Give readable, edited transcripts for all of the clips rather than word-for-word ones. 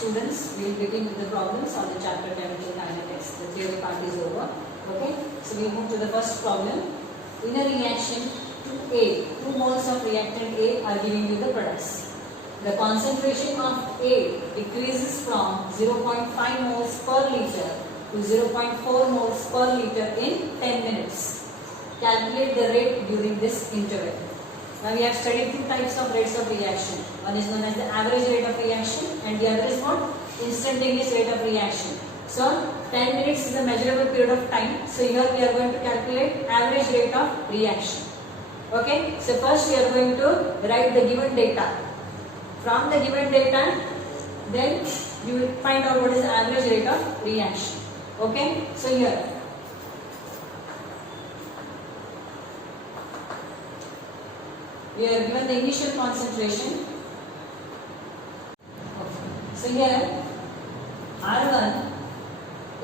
students, we will begin with the problems on the chapter chemical kinetics. The theory part is over. Okay, so we move to the first problem. In a reaction to A, 2 moles of reactant A are giving you the products. The concentration of A decreases from 0.5 moles per liter to 0.4 moles per liter in 10 minutes. Calculate the rate during this interval. Now we have studied two types of rates of reaction. One is known as the average rate of reaction and the other is what? Instantaneous rate of reaction. So 10 minutes is a measurable period of time. So here we are going to calculate average rate of reaction. Okay. So first we are going to write the given data. From the given data, then you will find out what is the average rate of reaction. Okay. So here. We are given the initial concentration. So here R1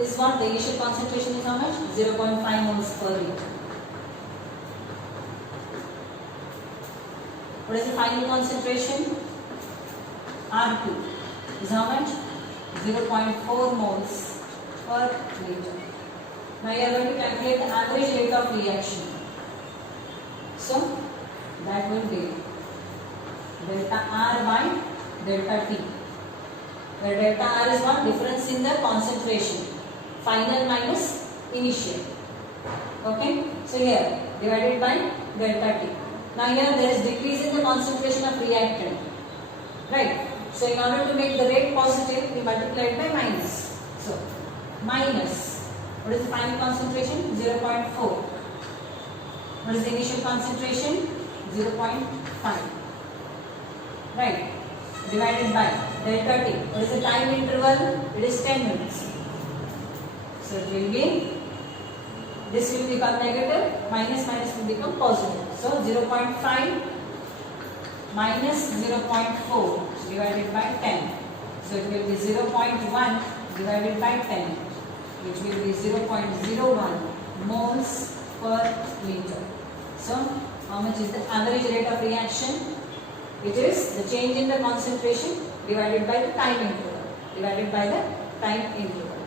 is what? The initial concentration is how much? 0.5 moles per liter. What is the final concentration? R2 is how much? 0.4 moles per liter. Now you are going to calculate the average rate of reaction. So that will be delta R by delta T. Where delta R is what? Difference in the concentration. Final minus initial. Okay. So here divided by delta T. Now here there is decrease in the concentration of reactant. Right. So in order to make the rate positive, we multiply it by minus. So minus. What is the final concentration? 0.4. What is the initial concentration? 0.5. Right. Divided by delta T. What is the time interval? It is 10 minutes. So it will be, this will become negative, minus will become positive. So 0.5 minus 0.4 divided by 10. So it will be 0.1 divided by 10, which will be 0.01 moles per liter. So how much is the average rate of reaction? It is the change in the concentration divided by the time interval. Divided by the time interval.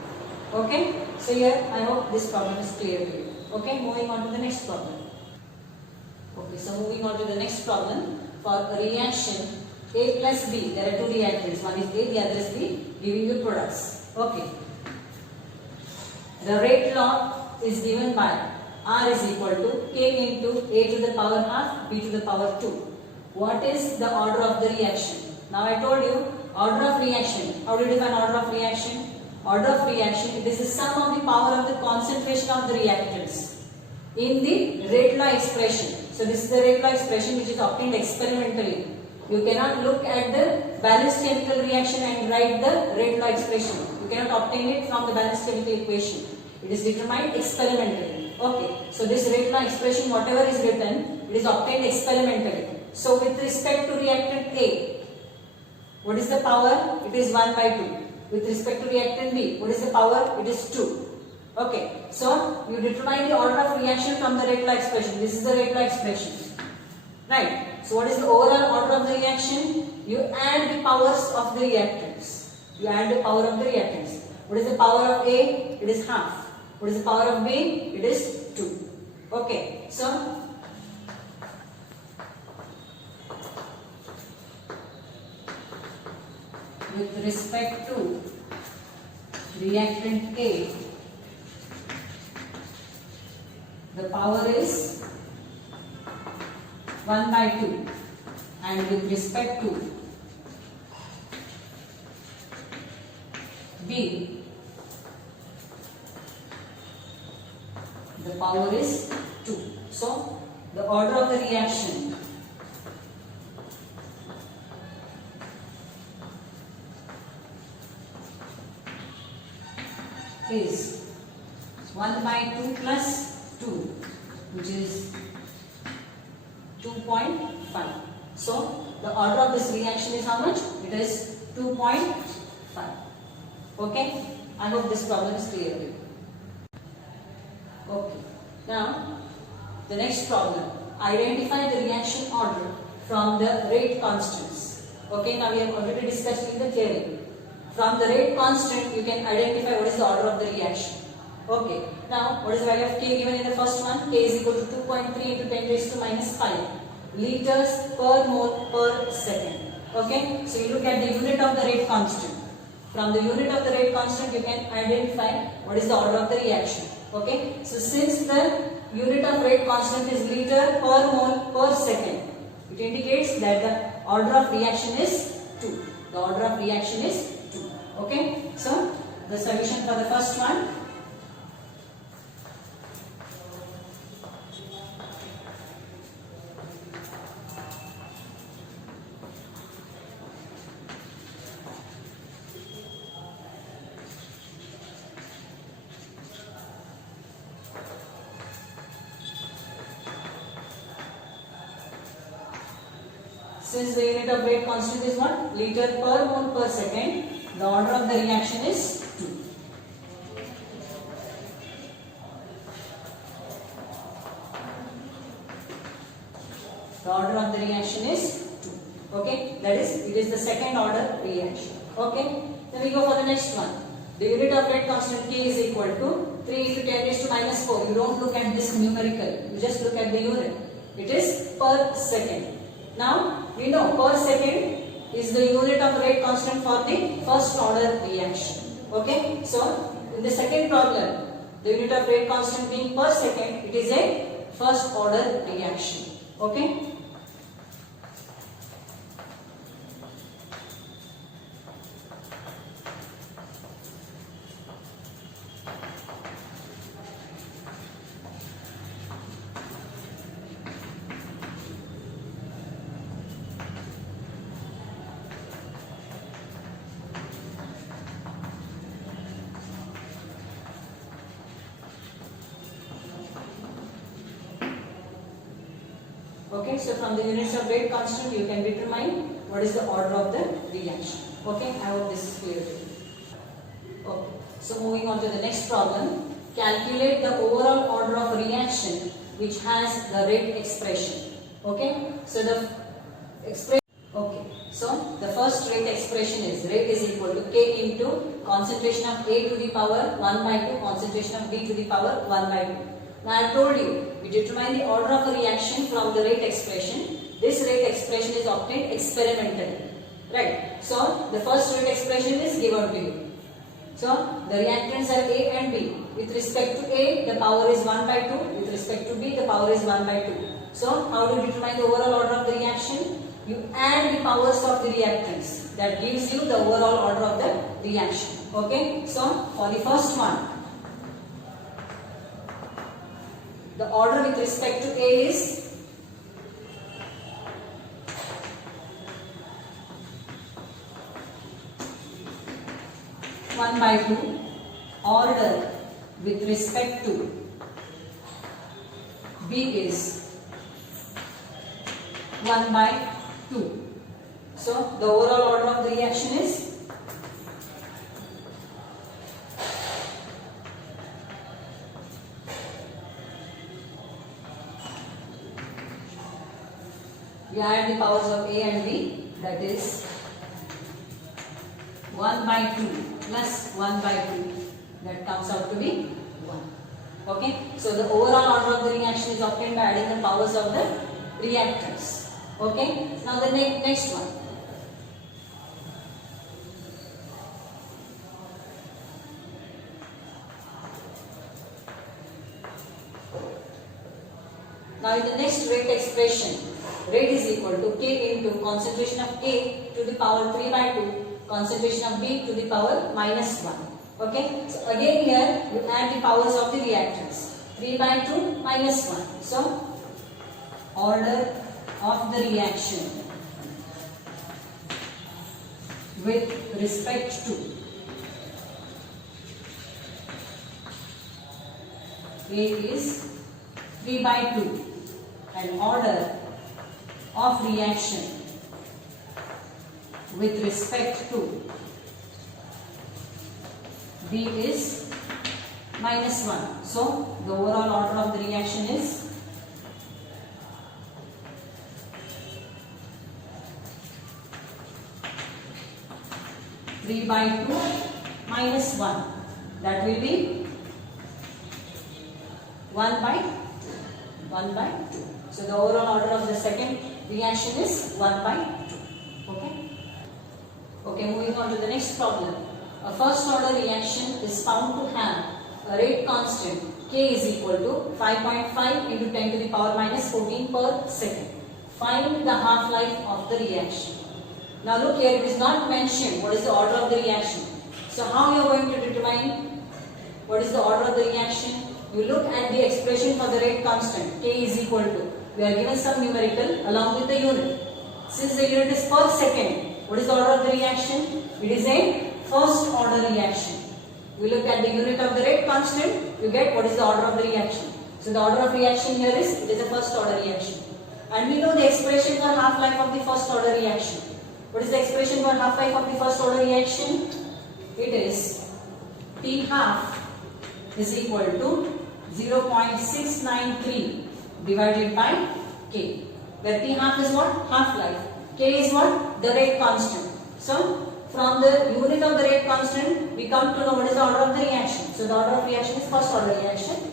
Okay. So here I hope this problem is clear to you. Okay. Moving on to the next problem. Okay. So moving on to the next problem. For a reaction A plus B, there are two reactants. One is A, the other is B, giving you products. Okay. The rate law is given by R is equal to K into A to the power half, B to the power 2. What is the order of the reaction? Now I told you, order of reaction. How do you define order of reaction? Order of reaction, it is the sum of the power of the concentration of the reactants in the rate law expression. So this is the rate law expression which is obtained experimentally. You cannot look at the balanced chemical reaction and write the rate law expression. You cannot obtain it from the balanced chemical equation. It is determined experimentally. Okay. So this rate law expression, whatever is written, it is obtained experimentally. So with respect to reactant A, what is the power? It is 1 by 2. With respect to reactant B, what is the power? It is 2. Okay. So you determine the order of reaction from the rate law expression. This is the rate law expression. Right. So what is the overall order of the reaction? You add the powers of the reactants. You add the power of the reactants. What is the power of A? It is half. What is the power of B? It is 2. Okay. So with respect to reactant A, the power is 1 by 2, and with respect to B, the power is 2. So the order of the reaction is 1 by 2 plus 2, which is 2.5. So the order of this reaction is how much? It is 2.5. Okay. I hope this problem is clear to you. Okay. Now the next problem. Identify the reaction order from the rate constants. Okay. Now we have already discussed in the theory. From the rate constant, you can identify what is the order of the reaction. Okay. Now, what is the value of K given in the first one? K is equal to 2.3 into 10 raised to minus 5 liters per mole per second. Okay. So, you look at the unit of the rate constant. From the unit of the rate constant, you can identify what is the order of the reaction. Okay. So, since the unit of rate constant is liter per mole per second, it indicates that the order of reaction is 2. The order of reaction is 2. Okay. So, the solution for the first one. Since the unit of rate constant is what? Liter per mole per second, the order of the reaction is 2. The order of the reaction is 2. Okay, that is, it is the second order reaction. Okay, then we go for the next one. The unit of rate constant K is equal to 3 into 10 raised to minus 4. You don't look at this numerical, you just look at the unit. It is per second. Now, we know per second is the unit of rate constant for the first order reaction. Okay, so in the second problem, the unit of rate constant being per second, it is a first order reaction. Okay. Okay, so from the units of rate constant, you can determine what is the order of the reaction. Okay, I hope this is clear to you. Okay, so moving on to the next problem. Calculate the overall order of reaction which has the rate expression. Okay, so the expression. Okay, so the first rate expression is rate is equal to K into concentration of A to the power 1 by 2, concentration of B to the power 1 by 2. Now I have told you, we determine the order of a reaction from the rate expression. This rate expression is obtained experimentally. Right. So the first rate expression is given to you. So the reactants are A and B. With respect to A, the power is 1 by 2. With respect to B, the power is 1 by 2. So how do you determine the overall order of the reaction? You add the powers of the reactants. That gives you the overall order of the reaction. Okay. So for the first one, the order with respect to A is (1 by 2). Order with respect to B is 1 by 2. So the overall order of the reaction is you add the powers of A and B, that is 1 by 2 plus 1 by 2, that comes out to be 1. Okay, so the overall order of the reaction is obtained by adding the powers of the reactants. Okay, now the next one. Now in the next rate expression, rate is equal to K into concentration of A to the power 3 by 2, concentration of B to the power minus 1. Okay, so again here you add the powers of the reactants. 3 by 2 minus 1. So order of the reaction with respect to A is 3 by 2 and order of reaction with respect to B is minus 1. So the overall order of the reaction is 3 by 2 minus 1. That will be 1 by 2. So the overall order of the second reaction is 1 by 2. Okay. Okay, moving on to the next problem. A first order reaction is found to have a rate constant K is equal to 5.5 into 10 to the power minus 14 per second. Find the half-life of the reaction. Now look here, it is not mentioned what is the order of the reaction. So how you are going to determine what is the order of the reaction? You look at the expression for the rate constant K is equal to, we are given some numerical along with the unit. Since the unit is per second, what is the order of the reaction? It is a first order reaction. We look at the unit of the rate constant, you get what is the order of the reaction. So the order of reaction here is, it is a first order reaction. And we know the expression for half-life of the first order reaction. What is the expression for half-life of the first order reaction? It is T half is equal to 0.693 divided by K. Where T half is what? Half-life. K is what? The rate constant. So from the unit of the rate constant, we come to know what is the order of the reaction. So the order of reaction is first order reaction.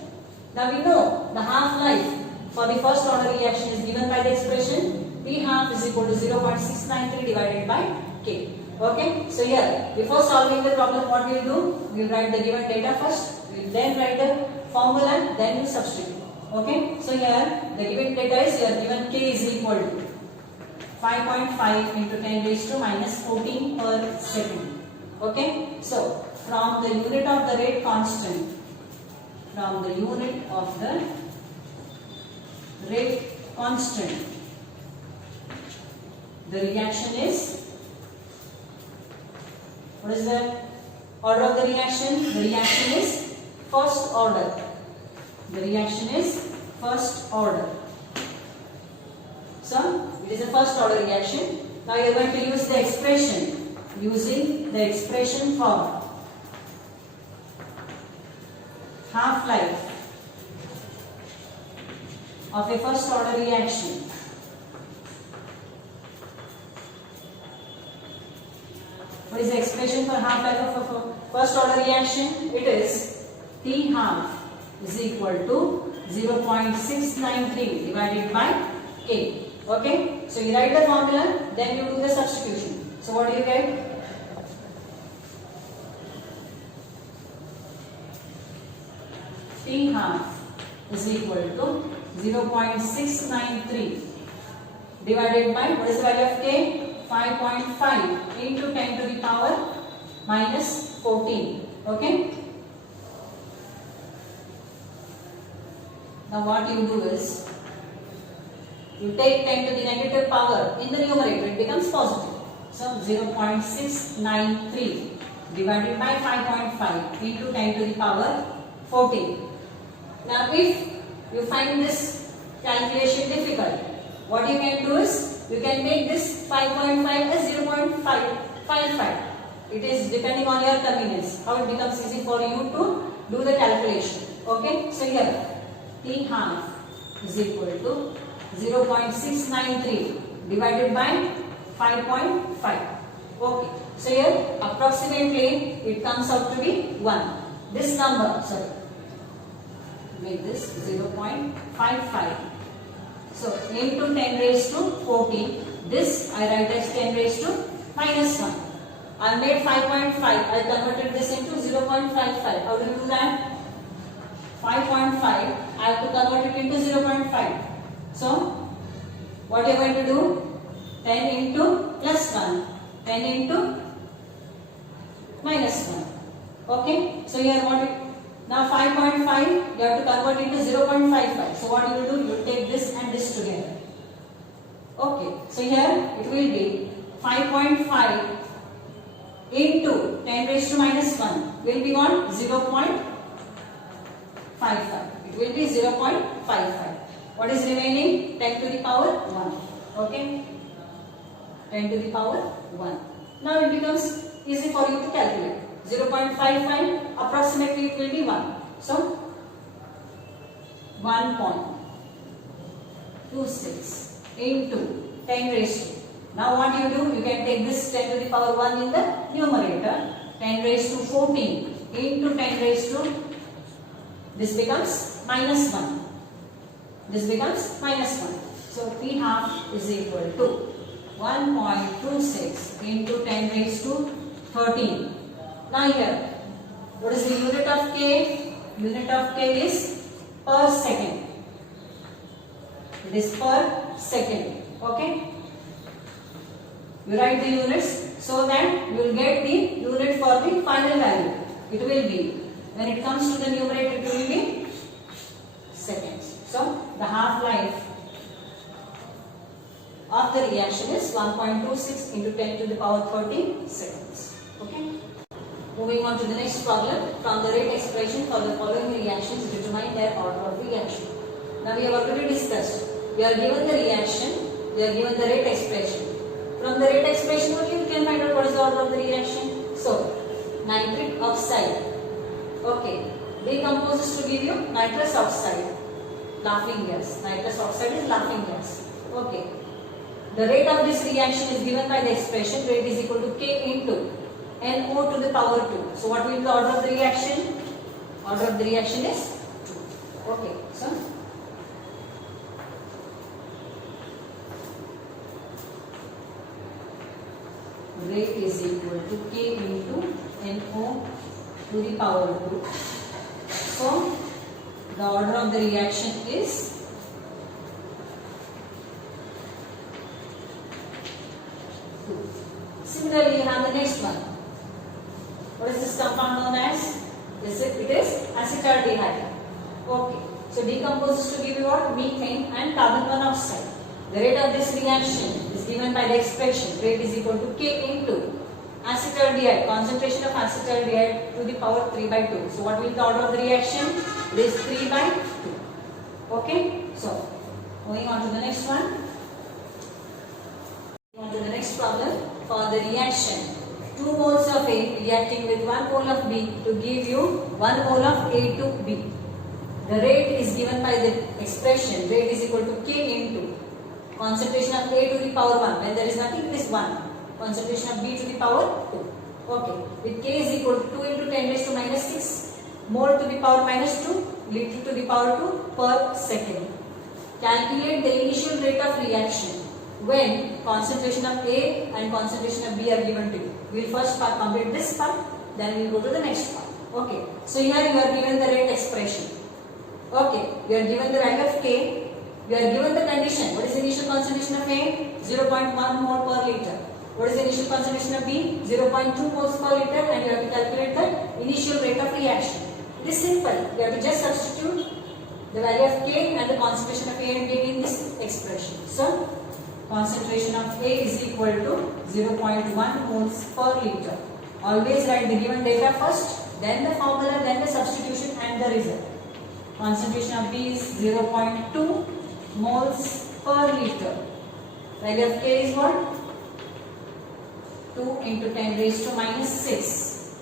Now we know the half-life for the first order reaction is given by the expression T half is equal to 0.693 divided by K. Okay. So here, before solving the problem, what we will do? We will write the given data first. We will then write the formula, then we substitute. Okay. So here, the given data is here given K is equal to 5.5 into 10 raised to minus 14 per second. Okay. So from the unit of the rate constant, the reaction is, what is the order of the reaction? The reaction is first order. The reaction is first order. So it is a first order reaction. Now you are going to use the expression, using the expression for half-life of a first order reaction. What is the expression for half-life of a first order reaction? It is T half is equal to 0.693 divided by K. Okay, so you write the formula, then you do the substitution. So what do you get? T half is equal to 0.693 divided by, what is the value of K? 5.5 into 10 to the power minus 14. Okay. Now what you do is, you take 10 to the negative power in the numerator, it becomes positive. So 0.693 divided by 5.5 into 10 to the power 14. Now if you find this calculation difficult, what you can do is, you can make this 5.5 as 0.555. It is depending on your convenience, how it becomes easy for you to do the calculation. Okay, so here T half is equal to 0.693 divided by 5.5. Okay, so here approximately it comes out to be 1. This number, sorry, make this 0.55. So into 10 raised to 14, this I write as 10 raised to minus 1. I made 5.5, I converted this into 0.55. How do you do that? 5.5, I have to convert it into 0.5. So what are you going to do? 10 into plus 1, 10 into minus 1. Okay, so here what it, now 5.5 you have to convert into 0.55. So what you will do? You take this and this together. Okay, so here it will be 5.5 into 10 raised to minus 1 will be what? 0.55. It will be 0.55. What is remaining? 10 to the power 1. Okay, 10 to the power 1. Now it becomes easy for you to calculate. 0.55 approximately it will be 1. So 1.26 into 10 raised to Now what you do? You can take this 10 to the power 1 in the numerator. 10 raised to 14 into 10 raised to, this becomes minus 1. This becomes minus 1. So P half is equal to 1.26 into 10 raised to 13. Now here, what is the unit of K? Unit of K is per second. It is per second. Okay? You write the units so that you will get the unit for the final value. It will be, when it comes to the numerator, it will be seconds. So the half-life of the reaction is 1.26 into 10 to the power 13 seconds. Okay? Moving on to the next problem. From the rate expression for the following reactions, determine their order of reaction. Now we have already discussed. We are given the reaction, we are given the rate expression. From the rate expression only we can find out what is the order of the reaction. So, nitric oxide, okay, decomposes to give you nitrous oxide, laughing gas. Nitrous oxide is laughing gas. Okay. The rate of this reaction is given by the expression rate is equal to K into NO to the power 2. So, what will be the order of the reaction? Order of the reaction is 2. Okay. So, rate is equal to K into NO to the power 2. So, the order of the reaction is 2. Similarly, you have the next one. What is this compound known as? It is acetaldehyde. Okay. So, decomposes to give you what? Methane and carbon monoxide. The rate of this reaction is given by the expression rate is equal to K into acetaldehyde, concentration of acetaldehyde to the power 3 by 2. So what will be the order of the reaction? It is 3 by 2. Okay. So moving on to the next one. Moving on to the next problem. For the reaction, 2 moles of A reacting with 1 mole of B to give you 1 mole of A to B. The rate is given by the expression rate is equal to K into concentration of A to the power 1. When there is nothing, it is 1. Concentration of B to the power 2. Okay. With K is equal to 2 into 10 raised to minus 6 mole to the power minus 2 liter to the power 2 per second. Calculate the initial rate of reaction when concentration of A and concentration of B are given to you. We will first complete this part, then we will go to the next part. Okay. So here you are given the rate expression. Okay. You are given the value of K. We are given the condition. What is the initial concentration of A? 0.1 mole per liter. What is the initial concentration of B? 0.2 moles per liter, and you have to calculate the initial rate of reaction. It is simple. You have to just substitute the value of K and the concentration of A and B in this expression. So, concentration of A is equal to 0.1 moles per liter. Always write the given data first, then the formula, then the substitution and the result. Concentration of B is 0.2 moles per liter. Value of K is what? 2 into 10 raised to minus 6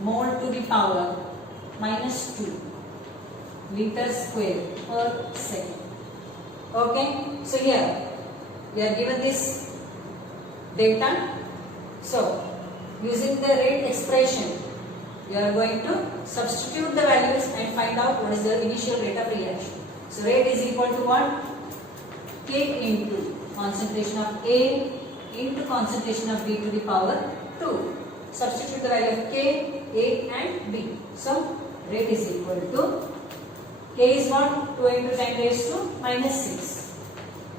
mole to the power minus 2 liter square per second. Okay. So here we are given this data. So using the rate expression, we are going to substitute the values and find out what is the initial rate of reaction. So rate is equal to what? K into concentration of A into concentration of B to the power 2. Substitute the value of K, A and B. So rate is equal to K is what? 2 into 10 raised to minus 6.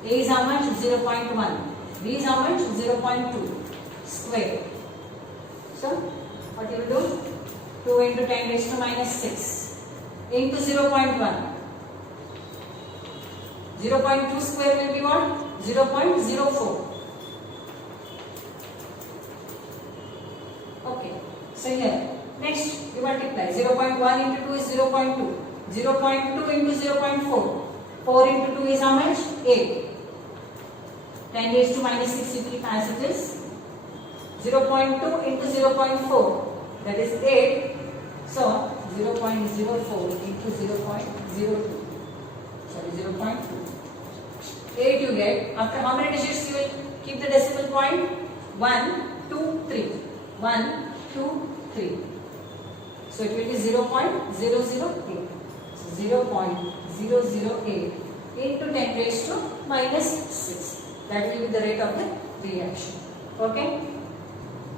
A is how much? 0.1. B is how much? 0.2 square. So what you will do? 2 into 10 raised to minus 6 into 0.1. 0.2 square will be what? 0.04. Okay. So here, next you multiply. 0.1 into 2 is 0.2. 0.2 into 0.4. 4 into 2 is how much? 8. 10 raised to minus 6 you keep as it is. 0.2 into 0.4. That is 8. So 0.04 into 0.02. Sorry, 0.2. 8 you get. After how many digits you will Keep the decimal point 1, 2, 3. 1, 2, 3. So it will be 0.008. So 0.008 into 10 raised to minus 6. That will be the rate of the reaction. Okay?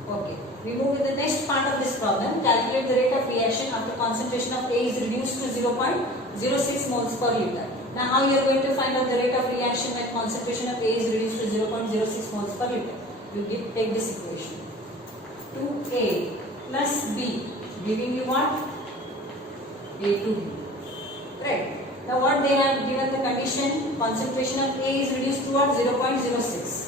Okay. We move to the next part of this problem. Calculate the rate of reaction after concentration of A is reduced to 0.06 moles per liter. Now how you are going to find out the rate of reaction when concentration of A is reduced to 0.06 moles per liter? You take this equation. 2A plus B giving you what? A to B. Right. Now what they have given the condition, concentration of A is reduced to what? 0.06.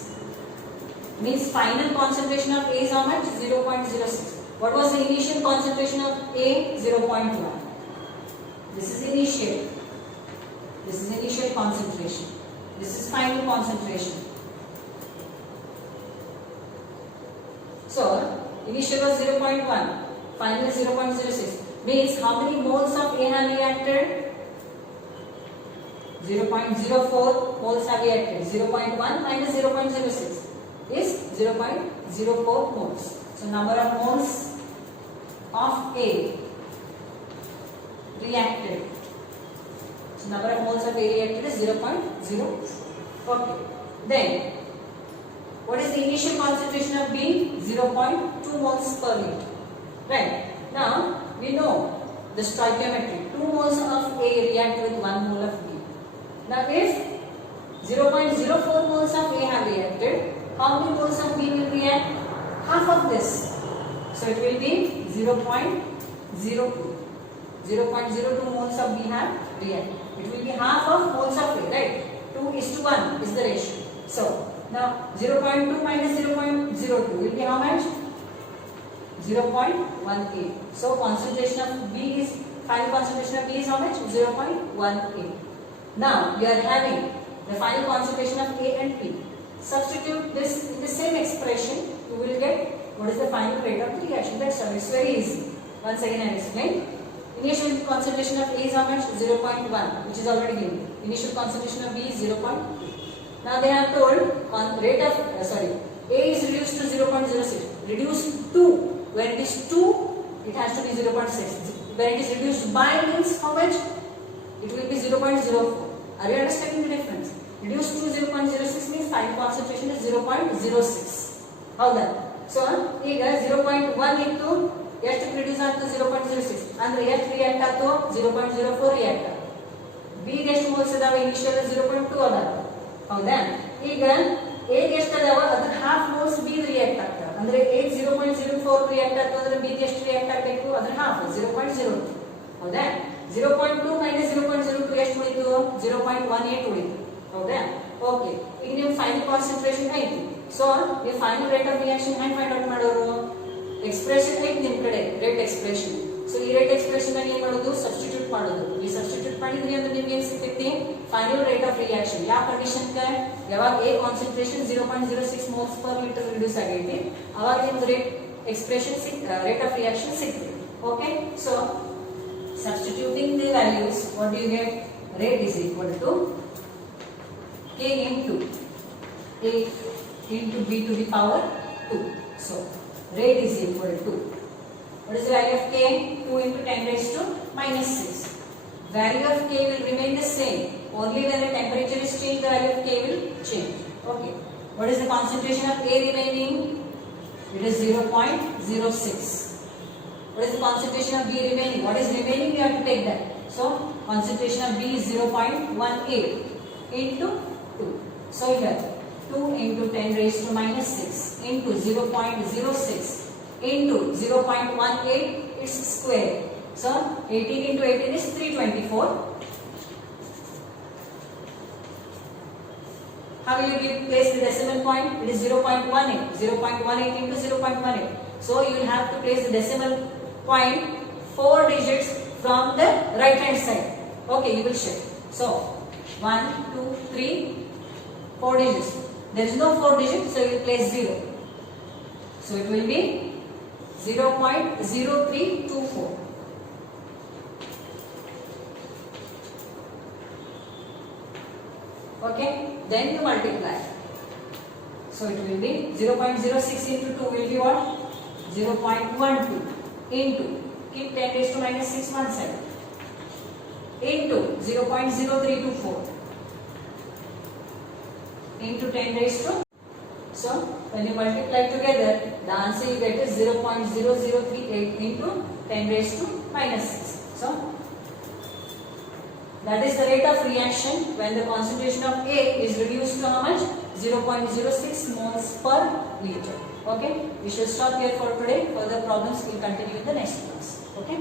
Means final concentration of A is how much? 0.06. What was the initial concentration of A? 0.1. This is initial. This is initial concentration. This is final concentration. So, initial was 0.1. Final is 0.06. Means how many moles of A have reacted? 0.04 moles have reacted. 0.1 minus 0.06 is 0.04 moles. So number of moles of A reacted. So number of moles of A reacted is 0.04. Okay. Then what is the initial concentration of B? 0.2 moles per liter. Right. Now we know the stoichiometry. 2 moles of A react with 1 mole of B. Now if 0.04 moles of A have reacted, how many moles of B will react? Half of this. So it will be 0.02. 0.02 moles of B have reacted. It will be half of moles of A, right? 2:1 is the ratio. So now 0.2 minus 0.02 will be how much? 0.18. So concentration of B is, final concentration of B is how much? 0.18. Now we are having the final concentration of A and B. Substitute this in the same expression, you will get what is the final rate of the reaction. That's all. It's very easy. Once again I will explain. Initial concentration of A is how much? 0.1, which is already given. Initial concentration of B is 0.2. Now they have told on rate of A is reduced to 0.06. Reduced to, when it is 2, it has to be 0.6. When it is reduced by means how much? It will be 0.04. Are you understanding the difference? Reduced to 0.06 means final concentration is 0.06. How that? So, ಈಗ 0.1 ಇತ್ತು ಎಷ್ಟು reduce ಆಯ್ತು 0.06 ಅಂದ್ರೆ ಎಷ್ಟು react ಆಯ್ತು 0.04 react ಆಯ್ತು. B ಗೆ ಎಷ್ಟು ಮೋಲ್ಸ್ ಇದಾವೆ? ಇನಿಷಿಯಲ್ 0.2 ಅದಾವೆ. ಹೌದಾ? ಈಗ ಎ ಗೆ ಎಷ್ಟು ಅದಾವ? ಅದರ ಹಾಫ್ ಮೋಲ್ಸ್ ಬಿ ರಿಯಾಕ್ಟ್ ಆಗ್ತವೆ. ಅಂದ್ರೆ ಎ 0.04 ರಿಯಾಕ್ಟ್ ಆಯ್ತು ಅಂದ್ರೆ ಬಿ ಗೆ ಎಷ್ಟು ರಿಯಾಕ್ಟ್ ಆಗಬೇಕು? ಅದರ ಹಾಫ್ 0.02. ಹೌದಾ? 0.2 minus 0.02 ಎಷ್ಟು ಉಳಿತು? 0.18 ಉಳಿತು. ಹೌದಾ? ಓಕೆ. ಈಗ ನಿಮ್ಮ ಫೈನಲ್ ಕಾನ್ಸಂಟ್ರೇಷನ್ ಐತಿ. ಸೊ ನೀವು final rate of reaction hang find out ಮಾಡೋರು? ಎಕ್ಸ್ಪ್ರೆಷನ್ ಐತಿ ನಿಮ್ಮ ಕಡೆ, ರೇಟ್ ಎಕ್ಸ್ಪ್ರೆಷನ್. ಸೊ ಈ ರೇಟ್ ಎಕ್ಸ್ಪ್ರೆಷನ್ ಅಲ್ಲಿ ಏನು ಮಾಡೋದು? ಸಬ್ಸ್ಟಿಟ್ಯೂಟ್ ಮಾಡೋದು. ಈ ಸಬ್ಸ್ಟಿಟ್ಯೂಟ್ ಮಾಡಿದ್ರಿ ಅಂದ್ರೆ ನಿಮ್ಗೆ ಏನು ಸಿಗ್ತೈತಿ? Final rate of reaction. ಯಾವ ಕಂಡೀಷನ್ ಗೆ? ಯಾವಾಗ A concentration 0.06 moles per litre reduce ಆಗೈತಿ, ಅವಾಗ ನಿಮ್ಗೆ rate expression rate of reaction ಸಿಗ್ತೈತಿ. Okay. So substituting the values, what do you get? Rate is equal to K into A into B to the power 2. So rate is equal to, what is the value of K? 2 into 10 raised to minus 6. Value of K will remain the same. Only when the temperature is changed, the value of K will change. Okay. What is the concentration of A remaining? It is 0.06. What is the concentration of B remaining? What is remaining? You have to take that. So concentration of B is 0.18 into 2. So here 2 into 10 raised to minus 6 into 0.06 into 0.18, its square. So 18 into 18 is 324. How will you place the decimal point? It is 0.18. 0.18 into 0.18. So you will have to place the decimal point 4 digits from the right hand side. Okay, you will shift. So 1, 2, 3, 4 digits. There is no 4 digits, so you will place 0. So it will be 0.0324. Okay, then you multiply. So it will be 0.06 into 2 will be what? 0.12 into, keep 10 raised to minus 6 one side, into 0.0324 into 10 raised to, so when you multiply together, the answer you get is 0.0038 into 10 raised to minus 6. So that is the rate of reaction when the concentration of A is reduced to how much? 0.06 moles per liter. Okay, we shall stop here for today. Further problems will continue in the next class. Okay.